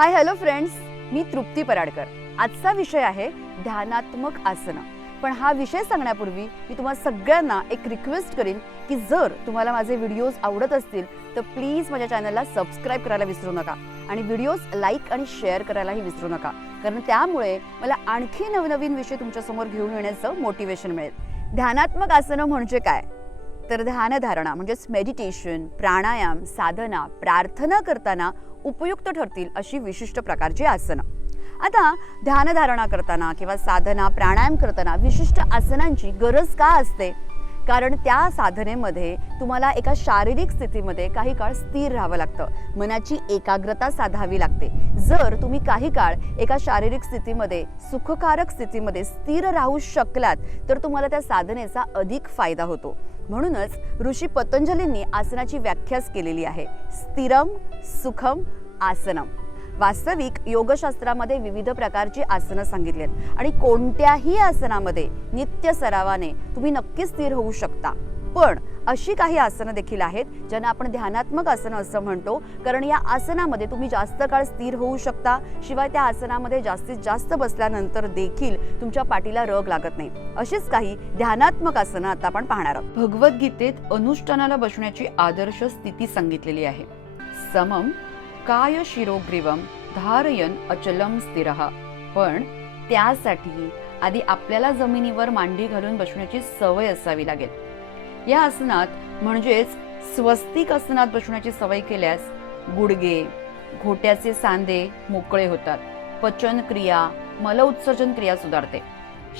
हाय hello friends मी तृप्ती पराडकर. आजचा विषय आहे ध्यानात्मक आसनं. पण हा विषय सांगण्यापूर्वी मी तुम्हा सगळ्यांना एक रिक्वेस्ट करीन की जर तुम्हाला माझे व्हिडिओज आवडत असतील तर प्लीज माझ्या चॅनलला सबस्क्राईब करायला विसरू नका. आणि व्हिडिओज लाईक आणि शेअर करायलाही विसरू नका. कारण त्यामुळे मला आणखी नवनवीन विषय तुमच्यासमोर घेऊन येण्याचं मोटिवेशन मिळेल. ध्यानात्मक आसनं म्हणजे काय? तर ध्यानधारणा म्हणजेच मेडिटेशन प्राणायाम साधना प्रार्थना करताना उपयुक्त ठरतील अशी विशिष्ट प्रकारची आसनं. आता ध्यानधारणा करताना किंवा साधना प्राणायाम करताना विशिष्ट आसनांची गरज का असते? कारण त्या साधनेमध्ये तुम्हाला एका शारीरिक स्थितीमध्ये काही काळ स्थिर राहावं लागतं. मनाची एकाग्रता साधावी लागते. जर तुम्ही काही काळ एका शारीरिक स्थितीमध्ये सुखकारक स्थितीमध्ये स्थिर राहू शकलात तर तुम्हाला त्या साधनेचा अधिक फायदा होतो. म्हणूनच ऋषी पतंजलींनी आसनाची व्याख्याच केलेली आहे. स्थिरम सुखम आसनम. वास्तविक योगशास्त्रामध्ये विविध प्रकारची आसनं सांगितली आहेत आणि कोणत्याही आसनामध्ये नित्य सरावाने तुम्ही नक्की स्थिर होऊ शकता. पण अशी काही आसनं देखील आहेत ज्यांना आपण ध्यानात्मक आसनं असं म्हणतो. कारण या आसनामध्ये तुम्ही जास्त काळ स्थिर होऊ शकता. शिवाय त्या आसनामध्ये जास्तीत जास्त बसल्यानंतर देखील तुमच्या पाठीला रग लागत नाही. अशीच काही ध्यानात्मक आसनं आता आपण पाहणार आहोत. भगवद्गीतेत अनुष्ठानाला बसण्याची आदर्श स्थिती सांगितलेली आहे. समम काय शिरोग्रीवम धारयन अचलम स्थिर. पण त्यासाठी आधी आपल्याला जमिनीवर मांडी घालून बसण्याची सवय असावी लागेल. या आसनात म्हणजेच स्वस्तिक आसनात बसण्याची सवय केल्यास गुडगे घोट्याचे सांधे मोकळे होतात. पचन क्रिया मल उत्सर्जन क्रिया सुधारते.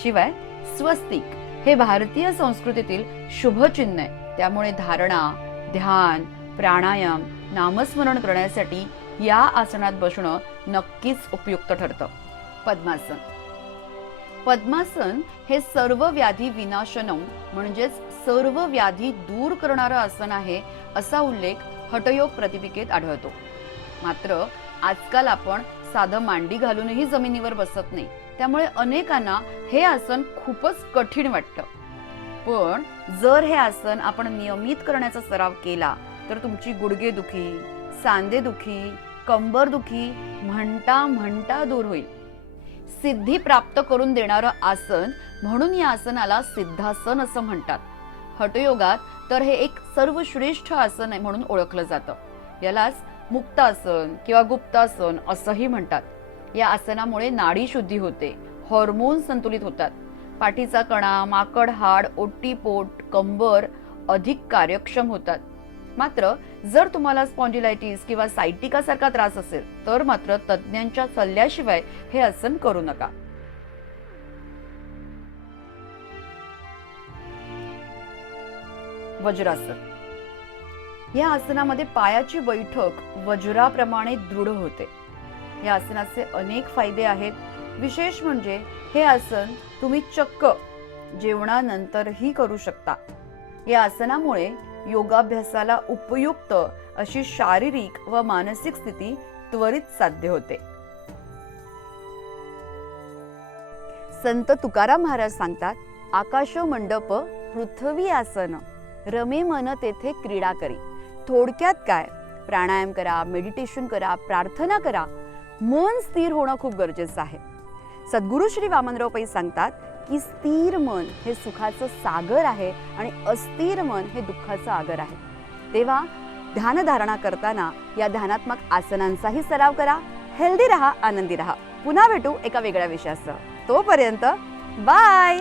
शिवाय स्वस्तिक हे भारतीय संस्कृतीतील शुभचिन्ह आहे. त्यामुळे धारणा ध्यान प्राणायाम नामस्मरण करण्यासाठी या आसनात बसणं नक्कीच उपयुक्त ठरतं. पद्मासन पद्मासन हे सर्व व्याधी विनाशनम म्हणजेच सर्व व्याधी दूर करणारं आसन आहे असा उल्लेख हटयोग प्रतिपिकेत आढळतो. मात्र आजकाल आपण साधं मांडी घालूनही जमिनीवर बसत नाही. त्यामुळे अनेकांना हे आसन खूपच कठीण वाटतं. पण जर हे आसन आपण नियमित करण्याचा सराव केला तर तुमची गुडघेदुखी सांधेदुखी कंबरदुखी म्हणता म्हणता दूर होईल. सिद्धी प्राप्त करून देणारं आसन म्हणून या आसनाला सिद्धासन असं म्हणतात. हठयोगात तर हे एक सर्वश्रेष्ठ आसन आहे म्हणून ओळखलं जातं. यालाच मुक्तासन किंवा गुप्तासन असंही म्हणतात. या आसनामुळे नाडी शुद्धी होते हॉर्मोन संतुलित होतात. पाठीचा कणा माकड हाड ओटीपोट कंबर अधिक कार्यक्षम होतात. मात्र जर तुम्हाला स्पॉन्जिलायटिस किंवा सायटिकासारखा त्रास असेल तर मात्र तज्ज्ञांच्या सल्ल्याशिवाय हे आसन करू नका. वज्रासन या आसनामध्ये पायाची बैठक वज्राप्रमाणे दृढ होते. या आसनाचे अनेक फायदे आहेत. विशेष म्हणजे हे आसन तुम्ही चक्क जेवणानंतरही करू शकता. या आसनामुळे योगाभ्यासाला उपयुक्त अशी शारीरिक व मानसिक स्थिती त्वरित साध्य होते. संत तुकाराम महाराज सांगतात आकाश मंडप पृथ्वी आसन रमे मन तेथे क्रीडा करी. थोडक्यात काय? प्राणायाम करा मेडिटेशन करा प्रार्थना करा. मन स्थिर होणं खूप गरजेचं आहे. सद्गुरू श्री वामनराव पै सांगतात की स्थिर मन हे सुखाचं सागर आहे आणि अस्थिर मन हे दुःखाचं आगर आहे. तेव्हा ध्यानधारणा करताना या ध्यानात्मक आसनांचाही सराव करा हेल्दी रहा आनंदी रहा. पुन्हा भेटू एका वेगळ्या विषयासह. तोपर्यंत बाय